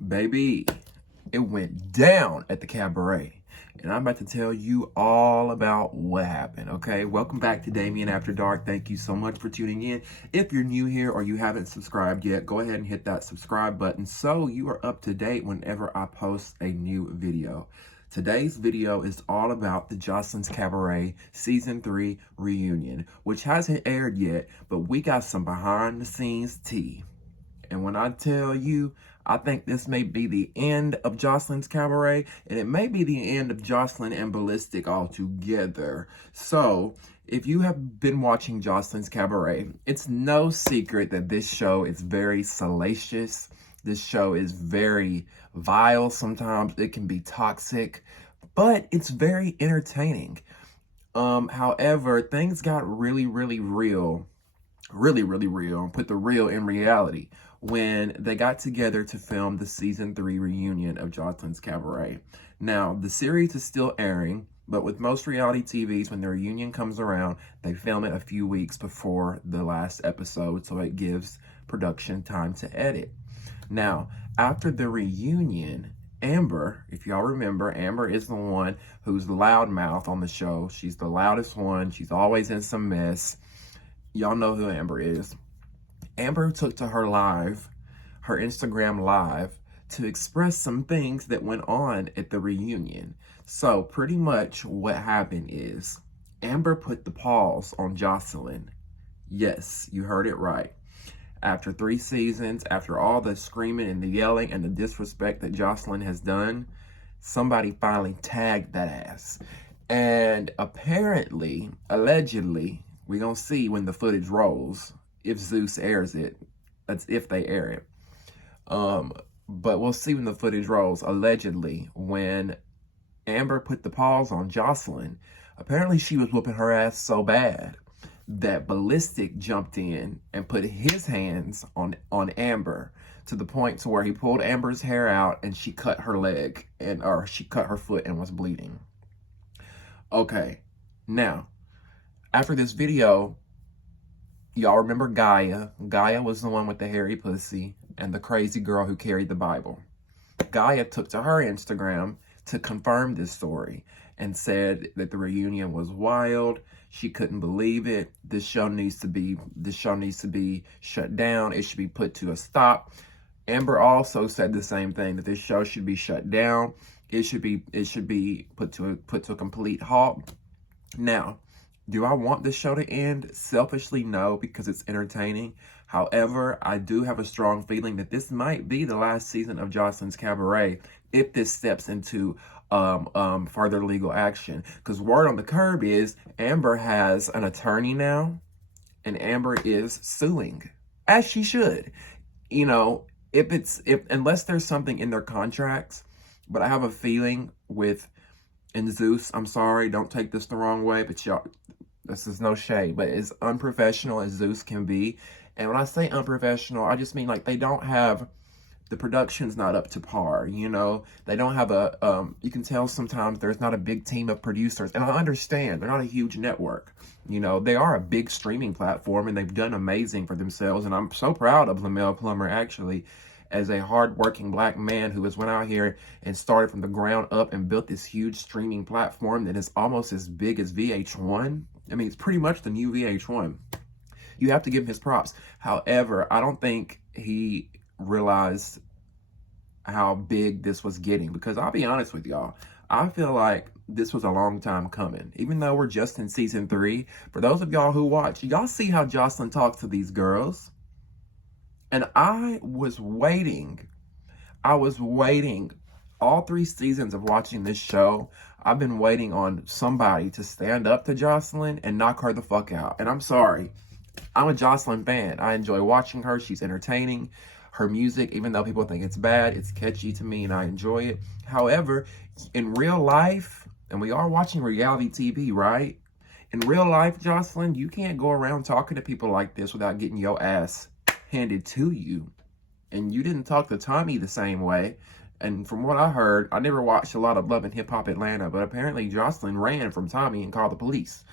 Baby, it went down at the cabaret. And I'm about to tell you all about what happened, okay? Welcome back to Damien After Dark. Thank you so much for tuning in. If you're new here or you haven't subscribed yet, go ahead and hit that subscribe button so you are up to date whenever I post a new video. Today's video is all about the Joselines Cabaret Season 3 reunion, which hasn't aired yet, but we got some behind the scenes tea. And when I tell you, I think this may be the end of Joselines Cabaret, and it may be the end of Joseline and Ballistic altogether. So, if you have been watching Joselines Cabaret, it's no secret that this show is very salacious. This show is very vile sometimes. It can be toxic, but it's very entertaining. However, things got really real. Really real. Put the real in reality when they got together to film the season 3 reunion of Joselines Cabaret. Now, the series is still airing, but with most reality TVs, when the reunion comes around, they film it a few weeks before the last episode, so it gives production time to edit. Now, after the reunion, Amber, if y'all remember, Amber is the one who's the loudmouth on the show. She's the loudest one. She's always in some mess. Y'all know who Amber is. Amber took to her Instagram live, to express some things that went on at the reunion. So pretty much what happened is Amber put the pause on Joseline. Yes, you heard it right. After 3 seasons, after all the screaming and the yelling and the disrespect that Joseline has done, somebody finally tagged that ass. And apparently, allegedly, we're going to see when the footage rolls, if Zeus airs it. That's if they air it. But we'll see when the footage rolls. Allegedly, when Amber put the pause on Joseline, apparently she was whooping her ass so bad that Ballistic jumped in and put his hands on Amber to the point to where he pulled Amber's hair out and she cut her leg or she cut her foot and was bleeding. Okay, now, after this video, y'all remember Gaia. Gaia was the one with the hairy pussy and the crazy girl who carried the Bible. Gaia took to her Instagram to confirm this story and said that the reunion was wild. She couldn't believe it. This show needs to be shut down. It should be put to a stop. Amber also said the same thing, that this show should be shut down. It should be put to a complete halt. Now, do I want this show to end? Selfishly, no, because it's entertaining. However, I do have a strong feeling that this might be the last season of Joselines Cabaret if this steps into further legal action. Because word on the curb is Amber has an attorney now, and Amber is suing, as she should. You know, unless there's something in their contracts, but I have a feeling and Zeus, I'm sorry, don't take this the wrong way, but y'all, this is no shade, but as unprofessional as Zeus can be, and when I say unprofessional, I just mean like the production's not up to par, you know? They don't have you can tell sometimes there's not a big team of producers, and I understand, they're not a huge network. You know, they are a big streaming platform, and they've done amazing for themselves, and I'm so proud of Lamel Plummer, actually, as a hard-working black man who has went out here and started from the ground up and built this huge streaming platform that is almost as big as VH1. I mean, it's pretty much the new VH1. You have to give him his props. However, I don't think he realized how big this was getting, because I'll be honest with y'all, I feel like this was a long time coming. Even though we're just in season 3, for those of y'all who watch, y'all see how Joseline talks to these girls. And I was waiting all 3 seasons of watching this show. I've been waiting on somebody to stand up to Joseline and knock her the fuck out. And I'm sorry, I'm a Joseline fan. I enjoy watching her. She's entertaining. Her music, even though people think it's bad, it's catchy to me and I enjoy it. However, in real life, and we are watching reality TV, right? In real life, Joseline, you can't go around talking to people like this without getting your ass handed to you. And you didn't talk to Tommy the same way. And from what I heard, I never watched a lot of Love and Hip Hop Atlanta, but apparently Joseline ran from Tommy and called the police.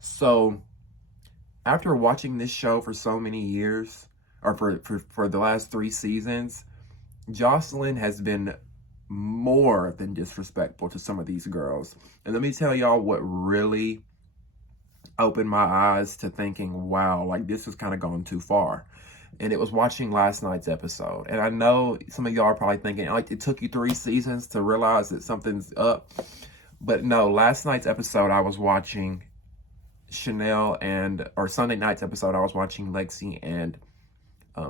So after watching this show for so many years, or for the last 3 seasons, Joseline has been more than disrespectful to some of these girls. And let me tell y'all what really opened my eyes to thinking, wow, like this has kind of gone too far. And it was watching last night's episode. And I know some of y'all are probably thinking, like, it took you 3 seasons to realize that something's up. But no, last night's episode, I was watching or Sunday night's episode, I was watching Lexi and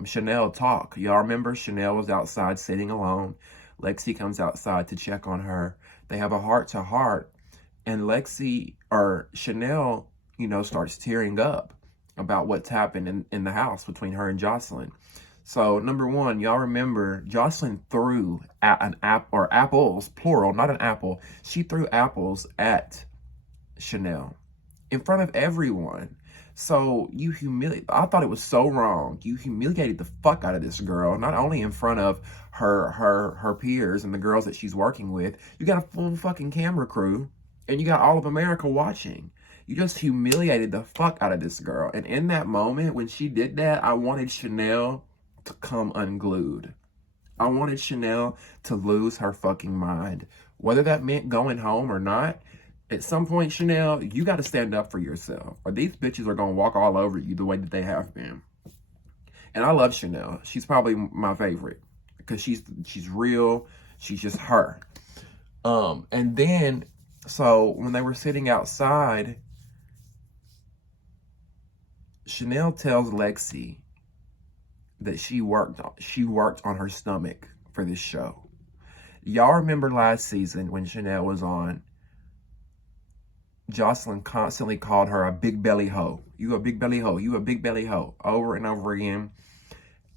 Chanel talk. Y'all remember Chanel was outside sitting alone. Lexi comes outside to check on her. They have a heart-to-heart. And Chanel, starts tearing up about what's happened in the house between her and Joseline. So, number one, y'all remember Joseline threw apples, plural, not an apple. She threw apples at Chanel in front of everyone. So I thought it was so wrong. You humiliated the fuck out of this girl, not only in front of her peers and the girls that she's working with. You got a full fucking camera crew, and you got all of America watching. You just humiliated the fuck out of this girl. And in that moment, when she did that, I wanted Chanel to come unglued. I wanted Chanel to lose her fucking mind. Whether that meant going home or not, at some point, Chanel, you got to stand up for yourself, or these bitches are going to walk all over you the way that they have been. And I love Chanel. She's probably my favorite because she's real. She's just her. And then, so when they were sitting outside, Chanel tells Lexi that she worked on her stomach for this show. Y'all remember last season when Chanel was on, Joseline constantly called her a big belly hoe. You a big belly hoe. You a big belly hoe. Over and over again.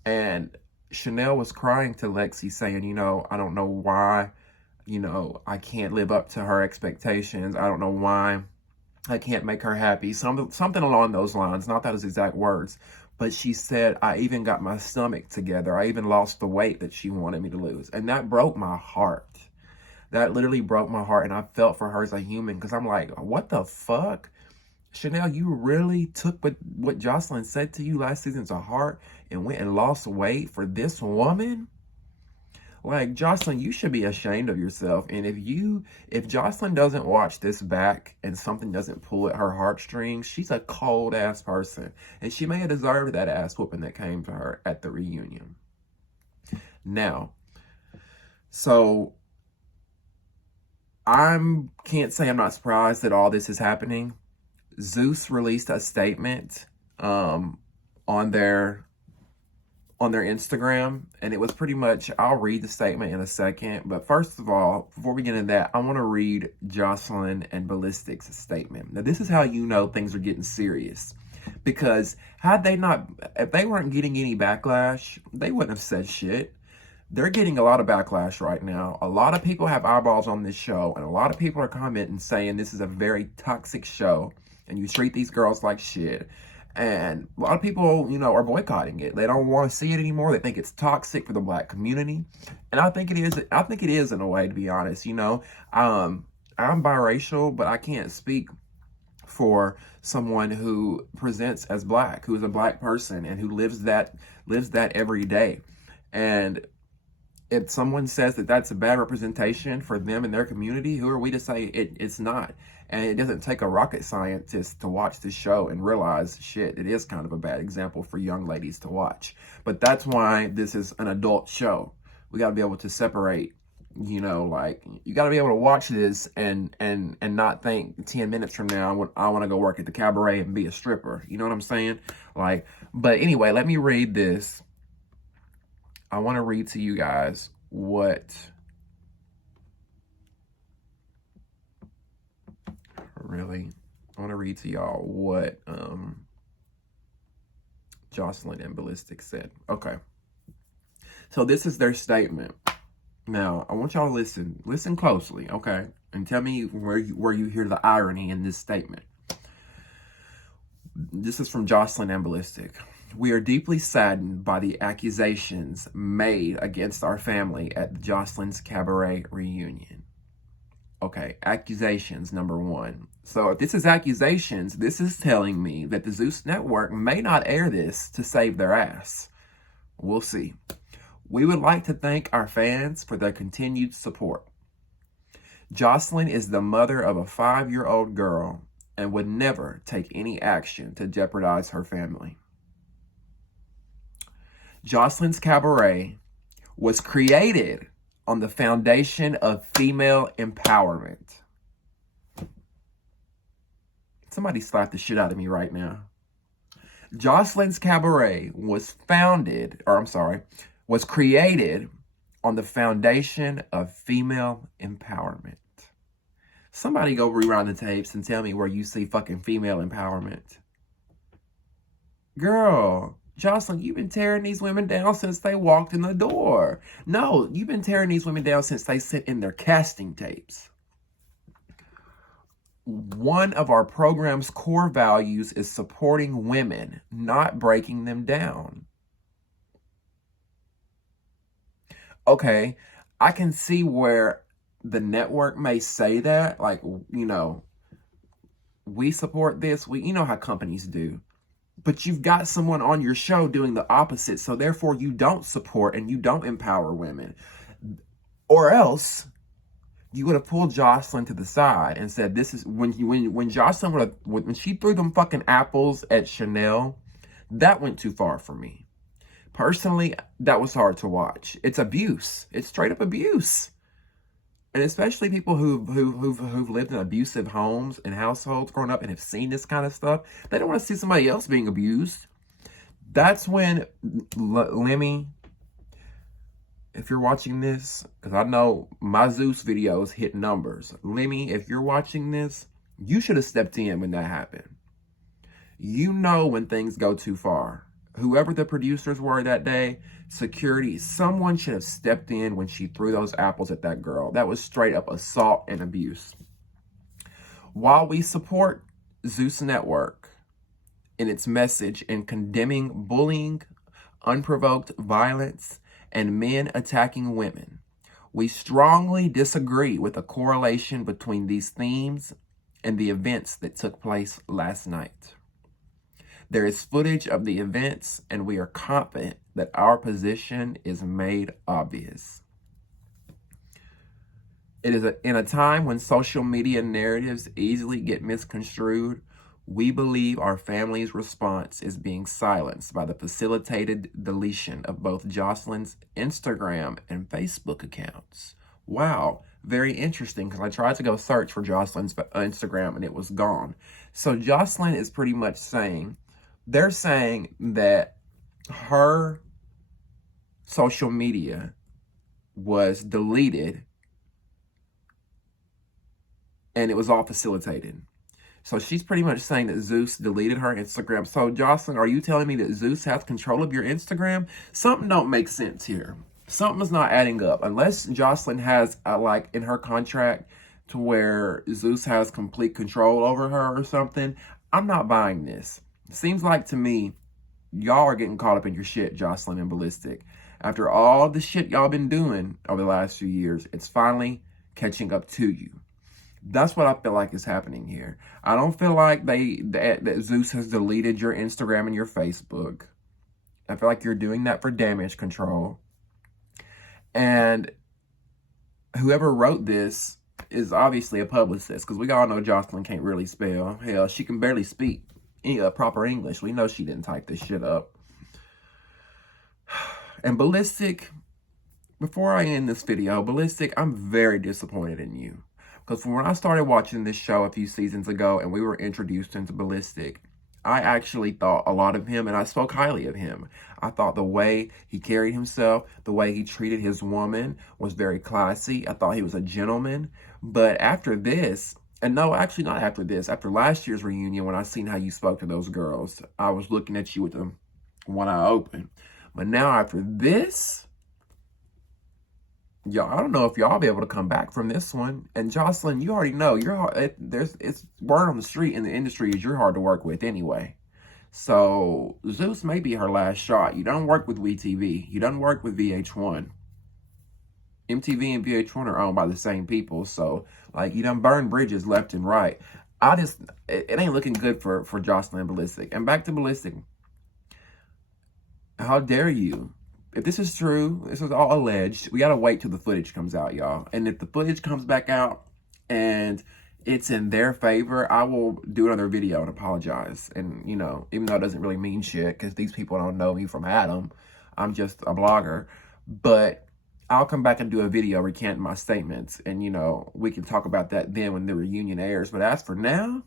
And Chanel was crying to Lexi saying, I don't know why, I can't live up to her expectations. I don't know why I can't make her happy. Something along those lines. Not those exact words. But she said, I even got my stomach together. I even lost the weight that she wanted me to lose. And that broke my heart. That literally broke my heart, and I felt for her as a human because I'm like, what the fuck? Chanel, you really took what Joseline said to you last season to heart and went and lost weight for this woman? Like, Joseline, you should be ashamed of yourself. And if Joseline doesn't watch this back and something doesn't pull at her heartstrings, she's a cold-ass person. And she may have deserved that ass whooping that came to her at the reunion. Now, so can't say I'm not surprised that all this is happening. Zeus released a statement on their Instagram, and it was pretty much, I'll read the statement in a second, but first of all, before we get into that, I want to read Joseline and Ballistic's statement. Now, this is how you know things are getting serious, because if they weren't getting any backlash, they wouldn't have said shit. They're getting a lot of backlash right now. A lot of people have eyeballs on this show, and a lot of people are commenting saying this is a very toxic show, and you treat these girls like shit. And a lot of people, are boycotting it. They don't want to see it anymore. They think it's toxic for the Black community. And I think it is. I think it is in a way, to be honest. I'm biracial, but I can't speak for someone who presents as Black, who is a Black person, and who lives that every day. And if someone says that that's a bad representation for them and their community, who are we to say it's not? And it doesn't take a rocket scientist to watch this show and realize, shit, it is kind of a bad example for young ladies to watch. But that's why this is an adult show. We got to be able to separate, you got to be able to watch this and not think 10 minutes from now, I want to go work at the cabaret and be a stripper. You know what I'm saying? But anyway, let me read this. I want to read to you guys I want to read to y'all what Joseline and Ballistic said. Okay. So this is their statement. Now, I want y'all to listen closely, okay? And tell me where you hear the irony in this statement. This is from Joseline and Ballistic. We are deeply saddened by the accusations made against our family at the Joselines Cabaret reunion. Okay, accusations, number one. So if this is accusations, this is telling me that the Zeus Network may not air this to save their ass. We'll see. We would like to thank our fans for their continued support. Joseline is the mother of a 5-year-old girl and would never take any action to jeopardize her family. Joselines Cabaret was created on the foundation of female empowerment. Somebody slapped the shit out of me right now. Joselines Cabaret was created on the foundation of female empowerment. Somebody go rewind the tapes and tell me where you see fucking female empowerment. Girl, Joseline, you've been tearing these women down since they walked in the door. No, you've been tearing these women down since they sit in their casting tapes. One of our program's core values is supporting women, not breaking them down. Okay, I can see where the network may say that, like, you know, we support this. You know how companies do. But you've got someone on your show doing the opposite, so therefore you don't support and you don't empower women. Or else you would have pulled Joseline to the side and said, "This is when Joseline when she threw them fucking apples at Chanel, that went too far for me. Personally, that was hard to watch. It's abuse. It's straight up abuse." And especially people who've lived in abusive homes and households growing up and have seen this kind of stuff, they don't want to see somebody else being abused. That's when Lemmy, if you're watching this, because I know my Zeus videos hit numbers. Lemmy, if you're watching this, you should have stepped in when that happened. You know when things go too far. Whoever the producers were that day, security, someone should have stepped in when she threw those apples at that girl. That was straight up assault and abuse. While we support Zeus Network in its message in condemning bullying, unprovoked violence, and men attacking women, we strongly disagree with the correlation between these themes and the events that took place last night. There is footage of the events, and we are confident that our position is made obvious. It is in a time when social media narratives easily get misconstrued, we believe our family's response is being silenced by the facilitated deletion of both Joseline's Instagram and Facebook accounts. Wow, very interesting, because I tried to go search for Joseline's Instagram and it was gone. So Joseline is pretty much saying, they're saying that her social media was deleted and it was all facilitated. So she's pretty much saying that Zeus deleted her Instagram. So Joseline, are you telling me that Zeus has control of your Instagram? Something don't make sense here. Something's not adding up. Unless Joseline has like in her contract to where Zeus has complete control over her or something, I'm not buying this. Seems like to me, y'all are getting caught up in your shit, Joseline and Ballistic. After all the shit y'all been doing over the last few years, it's finally catching up to you. That's what I feel like is happening here. I don't feel like that Zeus has deleted your Instagram and your Facebook. I feel like you're doing that for damage control. And whoever wrote this is obviously a publicist, because we all know Joseline can't really spell. Hell, she can barely speak proper English. We know she didn't type this shit up. And Ballistic, before I end this video, Ballistic, I'm very disappointed in you. Because when I started watching this show a few seasons ago and we were introduced into Ballistic, I actually thought a lot of him and I spoke highly of him. I thought the way he carried himself, the way he treated his woman was very classy. I thought he was a gentleman. But after this, and no, actually not after this, after last year's reunion, when I seen how you spoke to those girls, I was looking at you with one eye open. But now after this, y'all, I don't know if y'all be able to come back from this one. And Joseline, you already know it's word on the street in the industry is you're hard to work with anyway. So Zeus may be her last shot. You don't work with WeTV. You don't work with VH1. MTV and VH1 are owned by the same people. So like you done burn bridges left and right. It ain't looking good for Joseline and Ballistic. And back to Ballistic. How dare you if this is true, this is all alleged, we gotta wait till the footage comes out, y'all. And if the footage comes back out and it's in their favor, I will do another video and apologize. And, you know, even though it doesn't really mean shit, because these people don't know me from Adam, I'm just a blogger. But I'll come back and do a video recanting my statements. And, you know, we can talk about that then when the reunion airs. But as for now,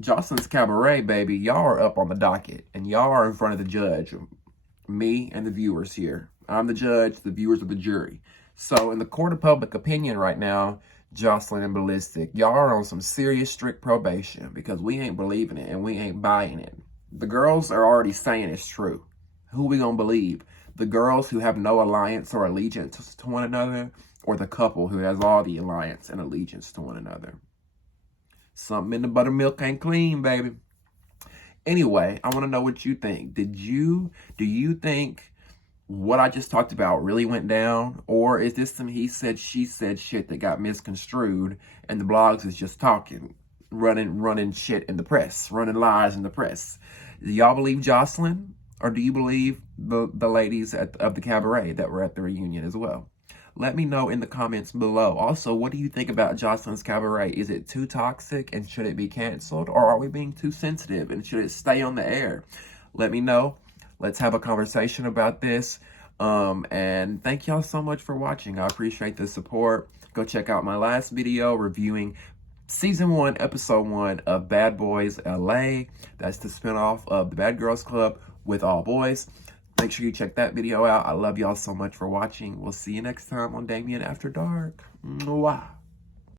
Joselines Cabaret, baby, y'all are up on the docket. And y'all are in front of the judge. Me and the viewers here. I'm the judge, the viewers are the jury. So in the court of public opinion right now, Joseline and Ballistic, y'all are on some serious strict probation because we ain't believing it and we ain't buying it. The girls are already saying it's true. Who we gonna believe? The girls who have no alliance or allegiance to one another, or the couple who has all the alliance and allegiance to one another? Something in the buttermilk ain't clean, baby. Anyway, I want to know what you think. Do you think what I just talked about really went down? Or is this some he said, she said shit that got misconstrued and the blogs is just talking, running shit in the press, running lies in the press? Do y'all believe Joseline? Or do you believe the ladies of the cabaret that were at the reunion as well? Let me know in the comments below. Also, what do you think about Joseline's Cabaret? Is it too toxic and should it be canceled? Or are we being too sensitive and should it stay on the air? Let me know. Let's have a conversation about this. And thank y'all so much for watching. I appreciate the support. Go check out my last video reviewing Season 1, Episode 1 of Bad Boys LA. That's the spinoff of the Bad Girls Club with all boys. Make sure you check that video out. I love y'all so much for watching. We'll see you next time on Damien After Dark. Mwah.